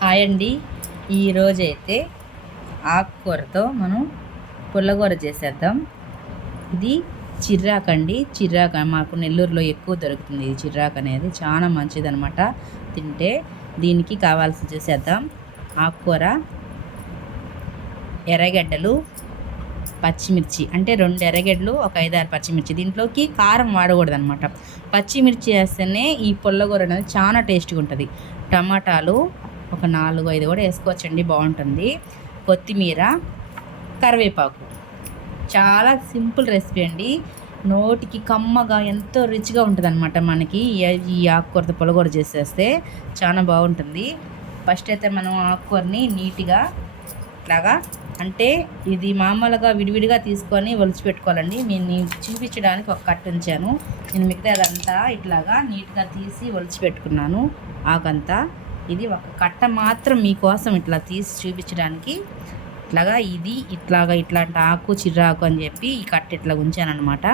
Hi అండి. ఈరోజైతే ఆకుకూరతో మనం పుల్లగూర చేసేద్దాం. ఇది చిర్రాకు అండి. చిర్రాక మాకు నెల్లూరులో ఎక్కువ దొరుకుతుంది. ఇది చిర్రాకు అనేది చాలా మంచిది అనమాట తింటే దీనికి కావాల్సి చేసేద్దాం. ఆకుకూర ఎర్రగడ్డలు పచ్చిమిర్చి. అంటే రెండు ఎర్రగడ్డలు ఒక ఐదారు పచ్చిమిర్చి. దీంట్లోకి కారం వాడకూడదు అనమాట పచ్చిమిర్చి వేస్తేనే ఈ పుల్లగూర అనేది చాలా టేస్ట్గా ఉంటుంది. టమాటాలు ఒక నాలుగు ఐదు కూడా వేసుకోవచ్చండి బాగుంటుంది. కొత్తిమీర కరివేపాకు. చాలా సింపుల్ రెసిపీ అండి. నోటికి కమ్మగా ఎంతో రుచిగా ఉంటుంది అనమాట మనకి. ఈ- ఆకుకూరతో పులగూర చేసేస్తే చాలా బాగుంటుంది. ఫస్ట్ అయితే మనం ఆకుకూరని నీట్గా ఇట్లాగా అంటే ఇది మామూలుగా విడివిడిగా తీసుకొని ఒలిచిపెట్టుకోవాలండి. నేను చూపించడానికి ఒక కట్ ఉంచాను. నేను మిగతా అదంతా ఇట్లాగా నీట్గా తీసి ఒలిచిపెట్టుకున్నాను. ఆకంతా. ఇది ఒక కట్ట మాత్రం మీకోసం ఇట్లా తీసి చూపించడానికి ఇట్లాగా ఇది ఇట్లాగా ఇట్లాంటి ఆకు చిర్రాకు అని చెప్పి ఈ కట్ట ఇట్లా ఉంచానమాట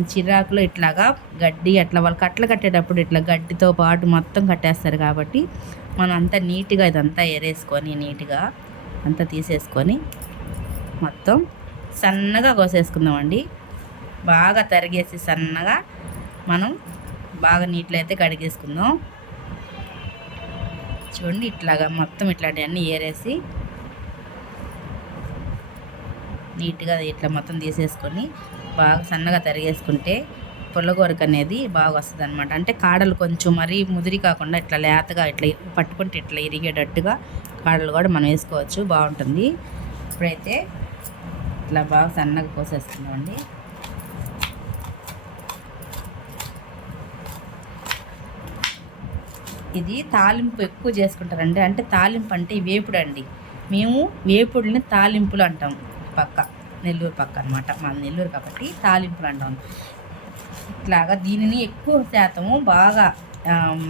ఈ చిర్రాకులో ఇట్లాగా గడ్డి అట్లా వాళ్ళు కట్టలు కట్టేటప్పుడు ఇట్లా గడ్డితో పాటు మొత్తం కట్టేస్తారు కాబట్టి మనం అంతా నీట్గా ఇదంతా ఎరేసుకొని నీట్గా అంతా తీసేసుకొని మొత్తం సన్నగా కోసేసుకుందామండి. బాగా తరిగేసి సన్నగా మనం బాగా నీటిలో అయితే కడిగేసుకుందాం. చూడండి ఇట్లాగా మొత్తం ఇట్లాంటివన్నీ ఏరేసి నీట్గా ఇట్లా మొత్తం తీసేసుకొని బాగా సన్నగా తరిగేసుకుంటే పుల్లగోరక అనేది బాగా వస్తుంది అనమాట అంటే కాడలు కొంచెం మరీ ముదిరి కాకుండా ఇట్లా లేతగా ఇట్లా పట్టుకుంటే ఇట్లా ఇరిగేటట్టుగా కాడలు కూడా మనం వేసుకోవచ్చు. బాగుంటుంది. ఇప్పుడైతే ఇట్లా బాగా సన్నగా కోసేస్తున్నామండి ఇది తాలింపు ఎక్కువ చేసుకుంటారండి. అంటే తాలింపు అంటే వేపుడు అండి మేము వేపుడిని తాలింపులు అంటాం. పక్క నెల్లూరు పక్క అనమాట మా నెల్లూరు కాబట్టి తాలింపులు అంటాం. ఇట్లాగా దీనిని ఎక్కువ శాతము బాగా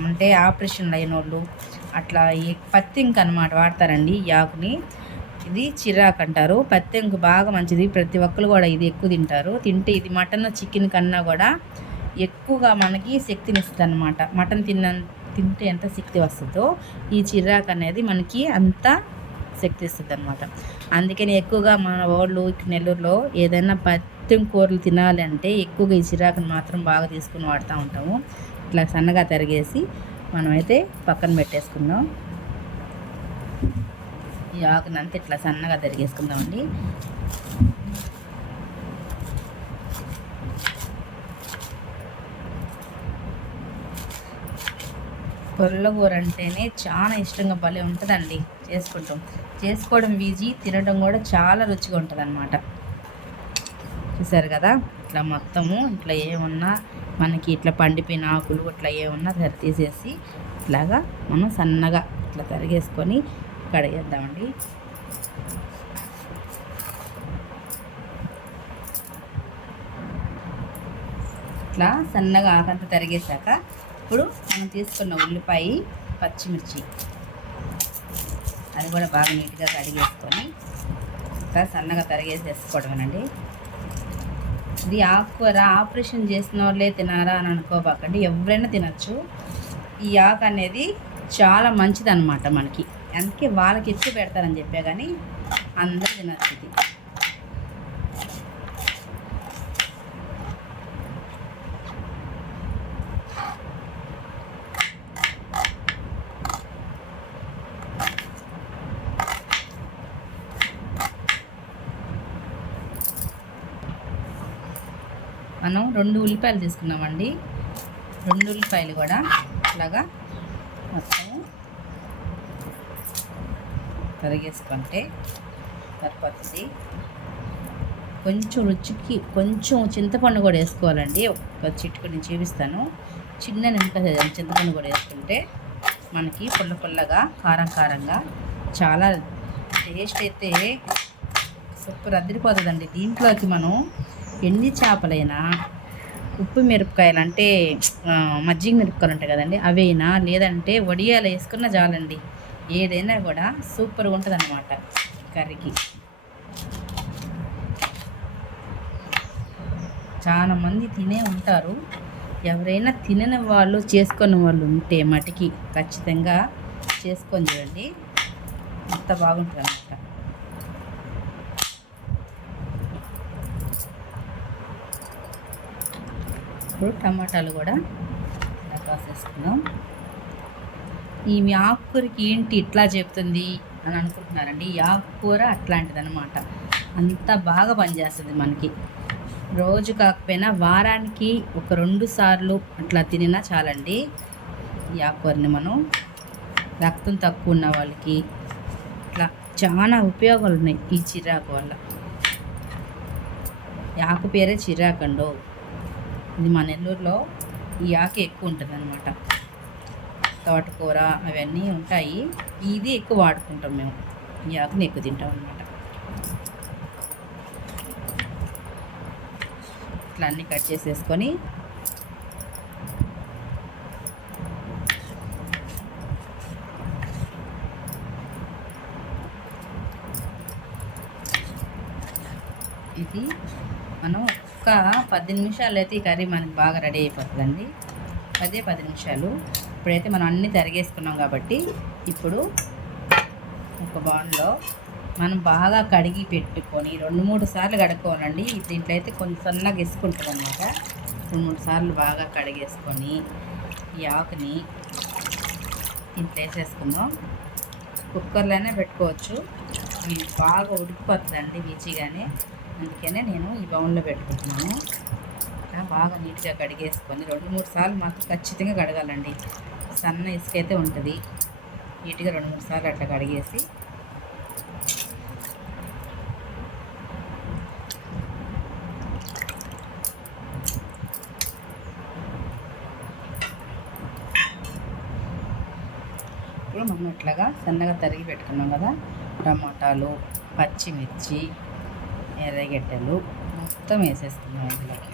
అంటే ఆపరేషన్లు అయిన వాళ్ళు అట్లా ఈ పత్తింక అనమాట వాడతారండి ఈ ఆకుని. ఇది చిరాకు అంటారు. పత్తింకు బాగా మంచిది. ప్రతి ఒక్కరు కూడా ఇది ఎక్కువ తింటారు. తింటే ఇది మటన్ చికెన్ కన్నా కూడా ఎక్కువగా మనకి శక్తిని ఇస్తుంది అనమాట మటన్ తిన్న తింటే ఎంత శక్తి వస్తుందో ఈ చిరాకు అనేది మనకి అంత శక్తి ఇస్తుంది అనమాట అందుకని ఎక్కువగా మన వాళ్ళు నెల్లూరులో ఏదైనా పత్తి కూరలు తినాలంటే ఎక్కువగా ఈ చిరాకుని మాత్రం బాగా తీసుకుని వాడుతూ ఉంటాము. ఇట్లా సన్నగా తరిగేసి మనమైతే పక్కన పెట్టేసుకుందాం. ఈ ఆకునంతా ఇట్లా సన్నగా తరిగేసుకుందామండి. పుల్లగూర అంటేనే చాలా ఇష్టంగా భలే ఉంటుందండి. చేసుకుంటాం. చేసుకోవడం ఈజీ తినడం కూడా చాలా రుచిగా ఉంటుంది అనమాట చూసారు కదా? ఇట్లా మొత్తము ఇట్లా ఏమున్నా మనకి ఇట్లా పండిపోయిన ఆకులు ఇట్లా ఏమున్నా సరి తీసేసి ఇట్లాగా మనం సన్నగా ఇట్లా తరిగేసుకొని కడిగేద్దామండి. ఇట్లా సన్నగా ఆకంతా తరిగేశాక ఇప్పుడు మనం తీసుకున్న ఉల్లిపాయ పచ్చిమిర్చి. అది కూడా బాగా నీట్గా కడిగేసుకొని ఇంకా సన్నగా తరిగేసేసుకోవడమేనండి. ఇది ఆకుకూర ఆపరేషన్ చేసిన వాళ్ళే తినారా అని అనుకోబాకండి. ఎవరైనా తినచ్చు. ఈ ఆకు అనేది చాలా మంచిది అనమాట మనకి. అందుకే వాళ్ళకి ఎక్కువ పెడతారని చెప్పా కానీ అందరూ తినచ్చు ఇది మనం రెండు ఉల్లిపాయలు తీసుకున్నామండి. రెండు ఉల్లిపాయలు కూడా ఇలాగా మొత్తం కరిగేసుకుంటే సరిపోతుంది. కొంచెం రుచికి కొంచెం చింతపండు కూడా వేసుకోవాలండి. ఒక చిట్టుకు నేను చూపిస్తాను. చిన్న నిమ్మకాయ చింతపండు కూడా వేసుకుంటే మనకి పుల్ల పుల్లగా కారం కారంగా చాలా టేస్ట్ అయితే సూపర్ అదిరిపోతుందండి. దీంట్లోకి మనం ఎన్ని చేపలైనా ఉప్పు మిరపకాయలు అంటే మజ్జిగ మిరపకాయలు ఉంటాయి కదండి అవేనా? లేదంటే వడియాలు వేసుకున్న చాలండి. ఏదైనా కూడా సూపర్గా ఉంటుంది అనమాట కర్రీకి. చాలా మంది తినే ఉంటారు. ఎవరైనా తినని వాళ్ళు చేసుకున్న వాళ్ళు ఉంటే మటుకి ఖచ్చితంగా చేసుకొని చూడండి. అంత బాగుంటుంది అనమాట ఇప్పుడు టమాటాలు కూడా ఇలా కోసేసుకుందాం. ఈ మీ ఆకుకూరకి ఏంటి ఇట్లా చెప్తుంది అని అనుకుంటున్నారండి. ఈ ఆకుకూర అట్లాంటిదనమాట అంత బాగా పనిచేస్తుంది మనకి. రోజు కాకపోయినా వారానికి ఒక రెండు సార్లు అట్లా తినినా చాలండి ఈ ఆకుకూరని మనం. రక్తం తక్కువ ఉన్న వాళ్ళకి ఇట్లా చాలా ఉపయోగాలు ఉన్నాయి ఈ చిరాకు వల్ల. ఆకు పేరే చిరాకండో. ఇది మా నెల్లూరులో ఈ ఆకు ఎక్కువ ఉంటుంది అనమాట తోటకూర అవన్నీ ఉంటాయి. ఇది ఎక్కువ వాడుకుంటాం మేము. ఈ ఆకుని ఎక్కువ తింటాం అనమాట ఇట్లా అన్నీ కట్ చేసేసుకొని ఇది మనం ఒక్క పది నిమిషాలు అయితే ఈ కర్రీ మనకి బాగా రెడీ అయిపోతుందండి. పదే పది నిమిషాలు. ఇప్పుడైతే మనం అన్నీ తరిగేసుకున్నాం కాబట్టి ఇప్పుడు ఒక బౌన్లో మనం బాగా కడిగి పెట్టుకొని రెండు మూడు సార్లు కడుక్కోవాలండి. దీంట్లో అయితే కొంచెం సన్నగా ఇసుకుంటుంది అనమాట రెండు మూడు సార్లు బాగా కడిగేసుకొని ఈ ఆకుని ఇంట్లో వేసేసుకుందాం. కుక్కర్లోనే పెట్టుకోవచ్చు. ఇది బాగా ఉడికిపోతుందండి వీచిగానే అందుకనే నేను ఈ బౌన్లో పెట్టుకుంటున్నాను. ఇలా బాగా నీట్గా కడిగేసుకొని రెండు మూడు సార్లు మాత్రం ఖచ్చితంగా కడగాలండి. సన్న ఇసుక అయితే ఉంటుంది. నీట్గా రెండు మూడు సార్లు అట్లా కడిగేసి ఇప్పుడు మనం ఇట్లాగా సన్నగా తరిగి పెట్టుకున్నాం కదా. టమాటాలు పచ్చిమిర్చి ఎర్రగడ్డలు మొత్తం వేసేసుకున్నాం ఇందులోకి.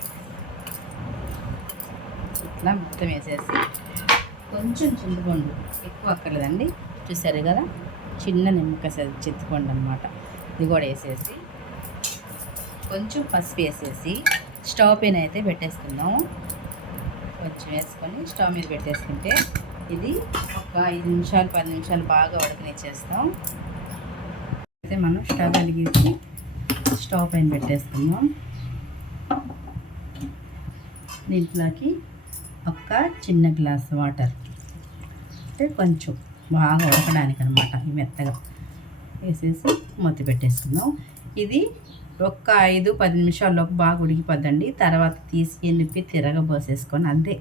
ఇట్లా మొత్తం వేసేసి కొంచెం చింతపండు ఎక్కువ అక్కర్లేదండి. చూసారు కదా? చిన్న నిమ్మకాయ చింతపండు అనమాట ఇది కూడా వేసేసి కొంచెం పసుపు వేసేసి స్టవ్ పైన అయితే పెట్టేసుకుందాం కొంచెం వేసుకొని స్టవ్ మీద పెట్టేసుకుంటే ఇది ఒక ఐదు నిమిషాలు పది నిమిషాలు బాగా ఉడకనిచ్చేస్తాం. అయితే మనం స్టవ్ కలిగించి స్టవ్ పైన పెట్టేసుకుందాం. దీంట్లోకి ఒక చిన్న గ్లాస్ వాటర్. అంటే కొంచెం బాగా ఉడకడానికి అనమాట ఈ మెత్తగా. వేసేసి మూత పెట్టేసుకుందాం. ఇది ఒక్క ఐదు పది నిమిషాల్లోపు బాగా ఉడికిపోద్దండి. తర్వాత తీసి నిప్పి తిరగబోసేసుకొని అంతే.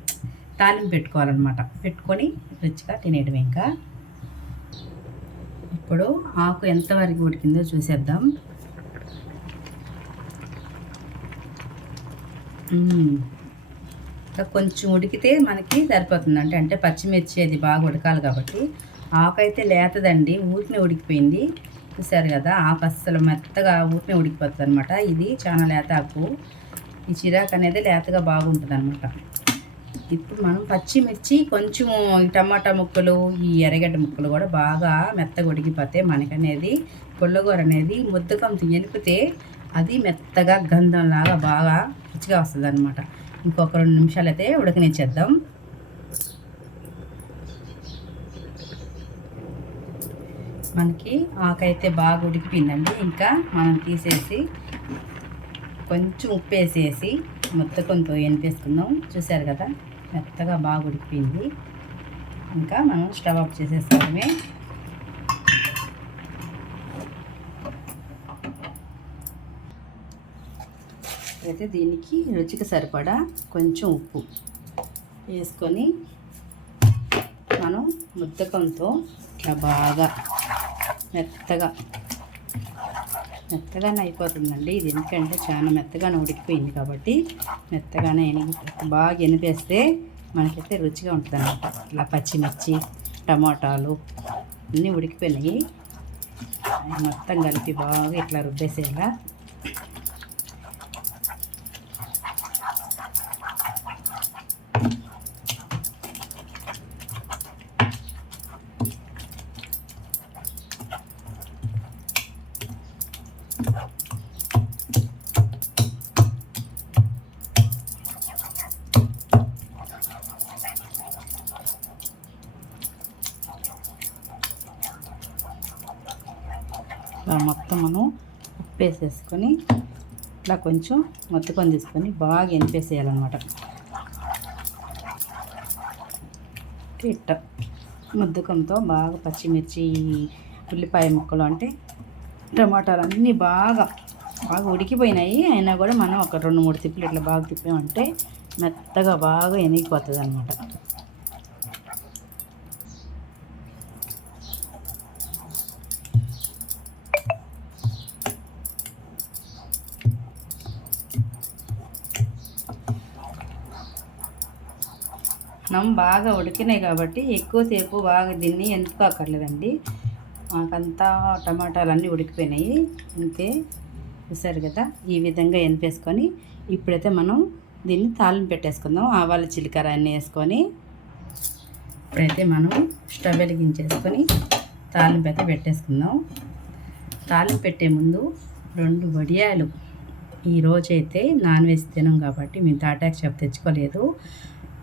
తాలింపు పెట్టుకోవాలన్నమాట. పెట్టుకొని రుచిగా తినేయడం ఇంకా. ఇప్పుడు ఆకు ఎంతవరకు ఉడికిందో చూసేద్దాం మ్మ్. ఇంకా కొంచెం ఉడికితే మనకి సరిపోతుంది. అంటే అంటే పచ్చిమిర్చి అది బాగా ఉడకాలి కాబట్టి. ఆకు అయితే లేతదండి. ఊరిని ఉడికిపోయింది. చూసారు కదా ఆకు అస్సలు మెత్తగా ఊరిని ఉడికిపోతుంది అనమాట ఇది చాలా లేత ఆకు. ఈ చిరాకు అనేది లేతగా బాగుంటుంది అనమాట ఇప్పుడు మనం పచ్చిమిర్చి కొంచెం ఈ టమాటా ముక్కలు ఈ ఎర్రగడ్డ ముక్కలు కూడా బాగా మెత్తగా ఉడికిపోతే మనకనేది పుల్లగూర అనేది ముద్దకంత ఎనిపితే అది మెత్తగా గంధంలాగా బాగా రుచిగా వస్తుంది అనమాట ఇంకొక రెండు నిమిషాలు అయితే ఉడకనిచ్చేద్దాం. మనకి ఆకైతే బాగా ఉడికిపోయిందండి. ఇంకా మనం తీసేసి కొంచెం ఉప్పు వేసేసి మొత్తం కొంత ఎనిపేసుకుందాం చూసారు కదా? మెత్తగా బాగా ఉడికిపోయింది. ఇంకా మనం స్టవ్ ఆఫ్ చేసేసుకోవడమే అయితే దీనికి రుచికి సరిపడా కొంచెం ఉప్పు వేసుకొని మనం ముద్దకంతో ఇట్లా బాగా మెత్తగా మెత్తగానే అయిపోతుందండి. ఇది ఎందుకంటే చాలా మెత్తగానే ఉడికిపోయింది కాబట్టి మెత్తగానే ఎనిగి బాగా ఎనిపేస్తే మనకైతే రుచిగా ఉంటుంది అనమాట ఇలా పచ్చిమిర్చి టమాటాలు అన్నీ ఉడికిపోయినాయి. మొత్తం కలిపి బాగా ఇట్లా రుబ్బేసేలా మొత్తం మనం ఉప్పు వేసేసుకొని ఇట్లా కొంచెం మొత్తుకొని తీసుకొని బాగా ఎనిపేసేయాలన్నమాట ఇట్ట ముద్దకంతో బాగా పచ్చిమిర్చి ఉల్లిపాయ ముక్కలు అంటే టమాటాలు అన్నీ బాగా బాగా ఉడికిపోయినాయి. అయినా కూడా మనం ఒక రెండు మూడు తిప్పులు ఇట్లా బాగా తిప్పామంటే మెత్తగా బాగా ఎనిగిపోతుంది అనమాట మనం బాగా ఉడికినాయి కాబట్టి ఎక్కువసేపు బాగా దీన్ని ఎంచుకోకర్లేదండి మాకంతా టమాటాలు అన్నీ ఉడికిపోయినాయి. అంతే చూసారు కదా ఈ విధంగా ఎనిపేసుకొని ఇప్పుడైతే మనం దీన్ని తాలింపు పెట్టేసుకుందాం. ఆవాలు చిలికర అన్నీ వేసుకొని ఇప్పుడైతే మనం స్టవ్ వెలిగించేసుకొని తాలింపు అయితే పెట్టేసుకుందాం. తాలింపు పెట్టే ముందు రెండు వడియాలు. ఈరోజైతే నాన్ వెజ్ తినం కాబట్టి మేము తాటాకు చెప్పు తెచ్చుకోలేదు.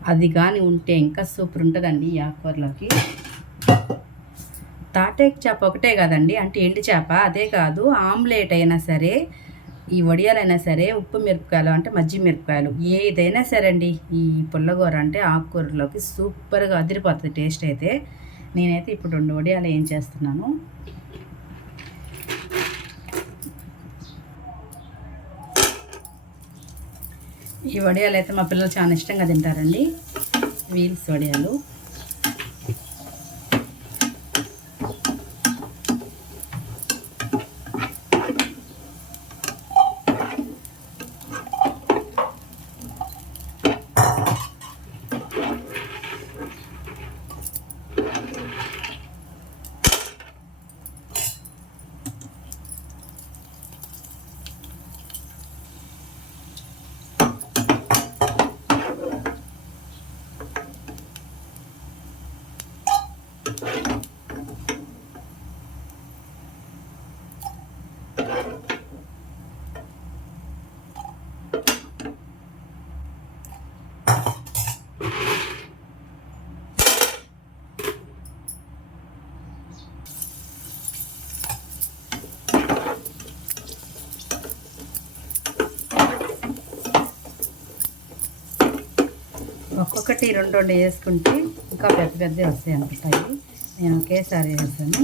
అది కానీ ఉంటే ఇంకా సూపర్ ఉంటుందండి ఈ ఆకుకూరలోకి. తాటాకు చేప ఒకటే కాదండి అంటే ఎండి చేప అదే కాదు ఆమ్లెట్ అయినా సరే ఈ వడియాలైనా సరే ఉప్పు మిరపకాయలు అంటే మజ్జి మిరపకాయలు ఏదైనా సరే అండి ఈ పుల్లగూర అంటే ఆకుకూరలోకి సూపర్గా అదిరిపోతుంది టేస్ట్ అయితే. నేనైతే ఇప్పుడు రెండు వడియాలు ఏం చేస్తున్నాను ఈ వడియాలు అయితే మా పిల్లలు చాలా ఇష్టంగా తింటారండి. వీల్స్ వడియాలు. ఒక్కొక్కటి రెండు రెండు వేసుకుంటే ఇంకా పెద్ద పెద్ద వస్తాయి అనుకుంటాయి నేను ఒకేసారి వేసాను.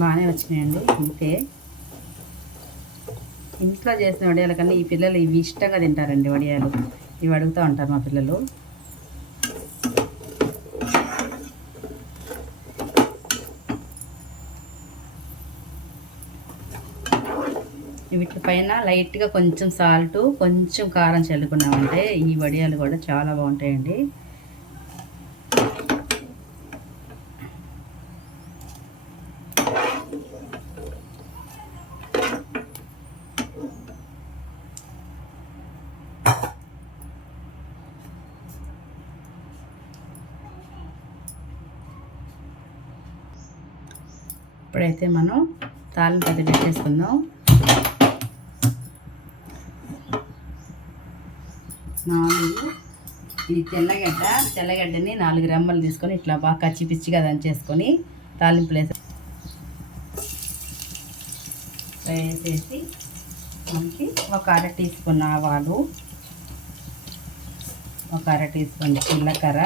బాగానే వచ్చినాయండి ఇంతే. ఇంట్లో చేసిన వడియాల కన్నా ఈ పిల్లలు ఇవి ఇష్టంగా తింటారండి వడియాలు. ఇవి అడుగుతూ ఉంటారు మా పిల్లలు. పైన లైట్గా కొంచెం సాల్ట్ కొంచెం కారం చల్లుకున్నామంటే ఈ వడియాలు కూడా చాలా బాగుంటాయండి. ఇప్పుడైతే మనం తాళం పెద్ద పెట్టేసుకుందాం నాలుగు ఈ తెల్లగడ్డ తెల్లగడ్డని నాలుగు రెమ్మలు తీసుకొని ఇట్లా బాగా కచ్చి పిచ్చిగా దంచేసుకొని తాలింపులు వేసి వేసేసి మనకి ఒక అర టీ స్పూన్ ఆవాలు ఒక అర టీ స్పూన్ జీలకర్ర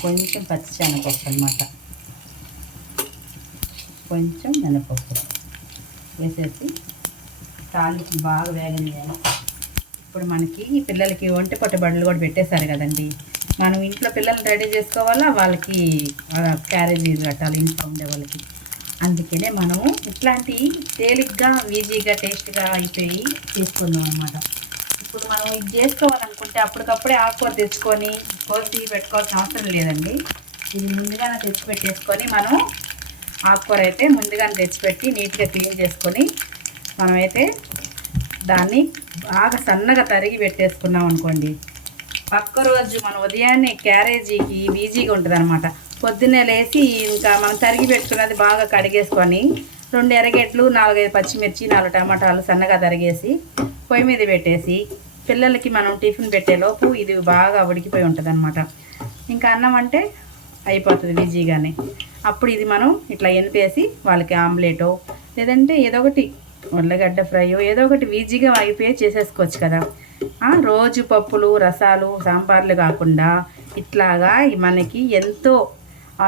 కొంచెం పచ్చిశనగపప్పు అనమాట కొంచెం మినపప్పు వేసేసి తాలింపు బాగా వేగనియాలి ఇప్పుడు మనకి పిల్లలకి ఒంటి పొట్ట బండ్లు కూడా పెట్టేశారు కదండి. మనం ఇంట్లో పిల్లల్ని రెడీ చేసుకోవాలా? వాళ్ళకి క్యారేజీ కట్టాలి ఇంట్లో ఉండే వాళ్ళకి. అందుకనే మనము ఇట్లాంటి తేలిగ్గా ఈజీగా టేస్ట్గా అయిపోయి తీసుకుందాం అనమాట ఇప్పుడు మనం ఇది చేసుకోవాలనుకుంటే అప్పటికప్పుడే ఆకుకూర తెచ్చుకొని కోసి పెట్టుకోవాల్సిన అవసరం లేదండి. ఇది ముందుగానే తెచ్చిపెట్టేసుకొని మనం ఆకుకూర అయితే ముందుగానే తెచ్చిపెట్టి నీట్గా క్లీన్ చేసుకొని మనమైతే దాన్ని బాగా సన్నగా తరిగి పెట్టేసుకున్నాం అనుకోండి. పక్క రోజు మన ఉదయాన్నే క్యారేజీకి ఈజీగా ఉంటుంది అనమాట పొద్దున్నే లేచి ఇంకా మనం తరిగి పెట్టుకున్నది బాగా కడిగేసుకొని రెండు ఎరగెట్లు నాలుగైదు పచ్చిమిర్చి నాలుగు టమాటాలు సన్నగా తరిగేసి పొయ్యి మీద పెట్టేసి పిల్లలకి మనం టిఫిన్ పెట్టేలోపు ఇది బాగా ఉడికిపోయి ఉంటుంది అనమాట ఇంకా అన్నం అంటే అయిపోతుంది ఈజీగానే అప్పుడు ఇది మనం ఇట్లా ఎనిపేసి వాళ్ళకి ఆమ్లెటో లేదంటే ఏదో ఒకటి ఉల్లగడ్డ ఫ్రై ఏదో ఒకటి ఈజీగా అయిపోయి చేసేసుకోవచ్చు కదా. రోజు పప్పులు రసాలు సాంబార్లు కాకుండా ఇట్లాగా మనకి ఎంతో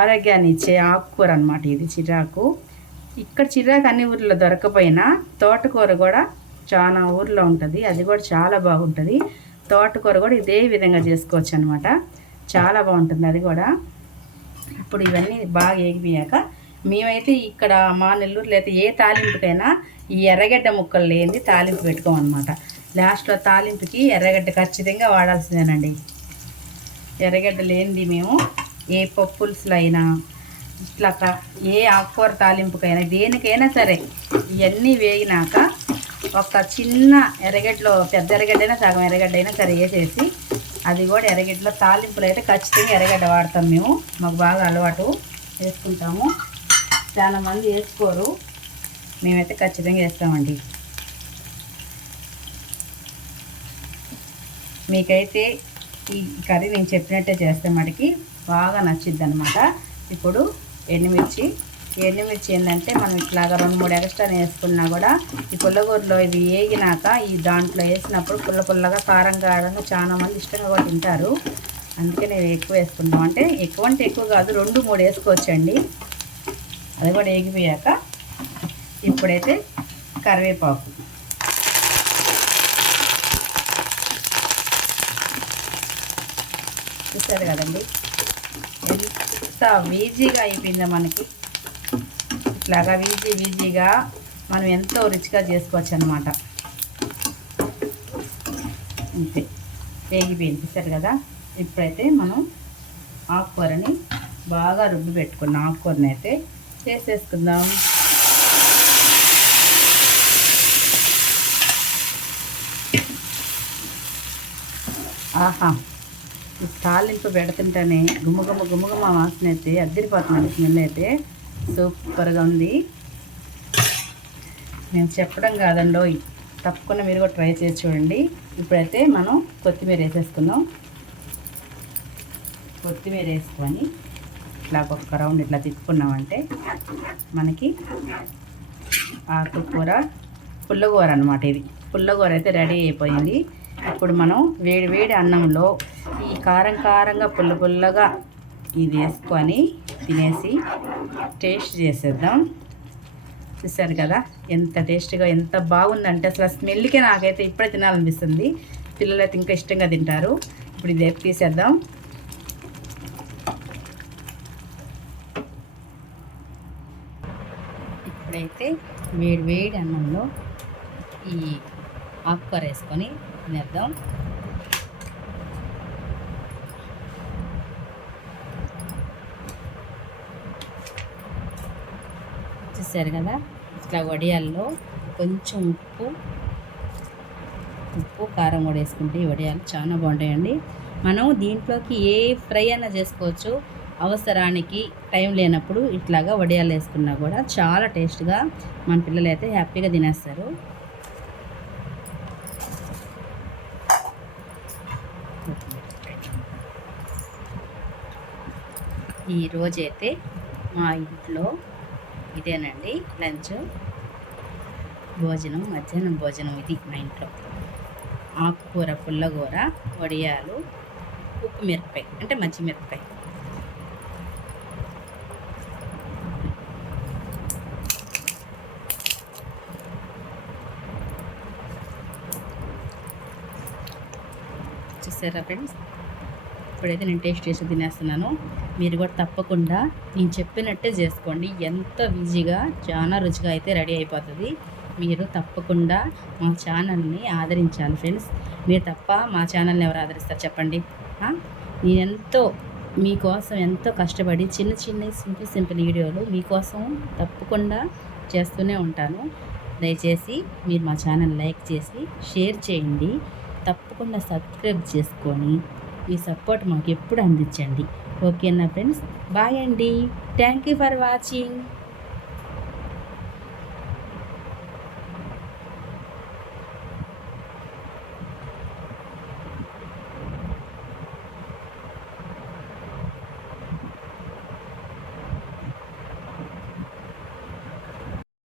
ఆరోగ్యాన్ని ఇచ్చే ఆకుకూర అనమాట ఇది చిరాకు. ఇక్కడ చిరాకు అన్ని ఊర్లో దొరకపోయినా తోటకూర కూడా చాలా ఊర్లో ఉంటుంది. అది కూడా చాలా బాగుంటుంది. తోటకూర కూడా ఇదే విధంగా చేసుకోవచ్చు అనమాట చాలా బాగుంటుంది అది కూడా. ఇప్పుడు ఇవన్నీ బాగా ఏగిపోయాక మేమైతే ఇక్కడ మా నెల్లూరు అయితే ఏ తాలింపుకైనా ఈ ఎర్రగడ్డ ముక్కలు లేనిది తాలింపు పెట్టుకోమన్నమాట. లాస్ట్లో తాలింపుకి ఎర్రగడ్డ ఖచ్చితంగా వాడాల్సిందేనండి. ఎర్రగడ్డ లేనిది మేము ఏ పప్పులుసులు అయినా ఇట్లా ఏ ఆకుకూర తాలింపుకైనా దేనికైనా సరే ఇవన్నీ వేగినాక ఒక చిన్న ఎర్రగడ్డలో పెద్ద ఎర్రగడ్డైనా సగం ఎర్రగడ్డ అయినా సరే వేసేసి అది కూడా ఎర్రగడ్డలో తాలింపులు అయితే ఖచ్చితంగా ఎర్రగడ్డ వాడతాం మేము. మాకు బాగా అలవాటు. వేసుకుంటాము. చాలా మంది వేసుకోరు. మేమైతే ఖచ్చితంగా వేస్తామండి. మీకైతే ఈ కర్రీ నేను చెప్పినట్టే చేస్తే మటుకి బాగా నచ్చిద్ది అనమాట ఇప్పుడు ఎండుమిర్చి ఎండుమిర్చి ఏంటంటే మనం ఇట్లాగా రెండు మూడు ఎక్స్ట్రా వేసుకున్నా కూడా ఈ పుల్లగూరలో ఇది వేగినాక ఈ దాంట్లో వేసినప్పుడు పుల్ల పుల్లగా కారం కారంగా చాలా మంది ఇష్టంగా కూడా తింటారు. అందుకే నేను ఎక్కువ వేసుకుంటాం. అంటే ఎక్కువ అంటే ఎక్కువ కాదు రెండు మూడు వేసుకోవచ్చండి. అది కూడా వేగిపోయాక ఇప్పుడైతే కరివేపాకు. చూస్తారు కదండి? ఎంత ఈజీగా అయిపోయిందో మనకి. ఇట్లాగా ఈజీ వీజీగా మనం ఎంతో రుచిగా చేసుకోవచ్చు అనమాట అంతే. వేగిపోయింది. చూసారు కదా? ఇప్పుడైతే మనం ఆకుకూరని బాగా రుబ్బి పెట్టుకున్న ఆకుకూరని అయితే చేసేసుకుందాం. ఆహా. ఈ తాలింపు పెడుతుంటేనే గుమ్మగుమ్మ గుమ్మగుమ్మ వాసన అయితే అద్దరిపోతుంది స్మెల్ అయితే సూపర్గా ఉంది. నేను చెప్పడం కాదండో తప్పకుండా మీరు కూడా ట్రై చేసి చూడండి. ఇప్పుడైతే మనం కొత్తిమీర వేసేసుకుందాం. కొత్తిమీర వేసుకొని ఇట్లా ఒక్క రౌండ్ ఇట్లా తిప్పుకున్నామంటే మనకి ఆకుకూర పుల్లగూర అనమాట ఇది. పుల్లగూర అయితే రెడీ అయిపోయింది. ఇప్పుడు మనం వేడి వేడి అన్నంలో ఈ కారం కారంగా పుల్ల పుల్లగా ఇది వేసుకొని తినేసి టేస్ట్ చేసేద్దాం. చూసారు కదా ఎంత టేస్ట్గా ఎంత బాగుందంటే అసలు స్మెల్కే నాకైతే ఇప్పుడే తినాలనిపిస్తుంది. పిల్లలైతే ఇంకా ఇష్టంగా తింటారు. ఇప్పుడు ఇది తీసేద్దాం. ఇప్పుడైతే వేడి వేడి అన్నంలో ఈ ఆకుకూర వేసుకొని వేద్దాం. చూసారు కదా? ఇట్లా వడియాల్లో కొంచెం ఉప్పు ఉప్పు కారం కూడా వేసుకుంటే ఈ వడియాలు చాలా బాగుంటాయండి. మనం దీంట్లోకి ఏ ఫ్రై అయినా చేసుకోవచ్చు. అవసరానికి టైం లేనప్పుడు ఇట్లాగా వడియాలు వేసుకున్నా కూడా చాలా టేస్ట్గా మన పిల్లలు అయితే హ్యాపీగా తినేస్తారు. ఈరోజైతే మా ఇంట్లో ఇదేనండి లంచ్. భోజనం మధ్యాహ్నం భోజనం ఇది మా ఇంట్లో. ఆకుకూర పుల్లగూర వడియాలు ఉప్పు మిరపకాయ అంటే మంచి మిరపకాయ. చూసారా ఫ్రెండ్స్? ఇప్పుడైతే నేను టేస్ట్ చేసి తినేస్తున్నాను మీరు కూడా తప్పకుండా నేను చెప్పినట్టే చేసుకోండి. ఎంత ఈజీగా చాలా రుచిగా అయితే రెడీ అయిపోతుంది. మీరు తప్పకుండా మా ఛానల్ని ఆదరించాలి ఫ్రెండ్స్. మీరు తప్ప మా ఛానల్ని ఎవరు ఆదరిస్తారు చెప్పండి? నేనెంతో నేను ఎంతో మీకోసం ఎంతో కష్టపడి చిన్న చిన్న సింపుల్ సింపుల్ వీడియోలు మీకోసం తప్పకుండా చేస్తూనే ఉంటాను. దయచేసి మీరు మా ఛానల్ లైక్ చేసి షేర్ చేయండి. తప్పకుండా సబ్స్క్రైబ్ చేసుకొని మీ సపోర్ట్ మాకు ఎప్పుడు అందించండి. ఓకేనా ఫ్రెండ్స్? బాయ్ అండి. Thank you for watching.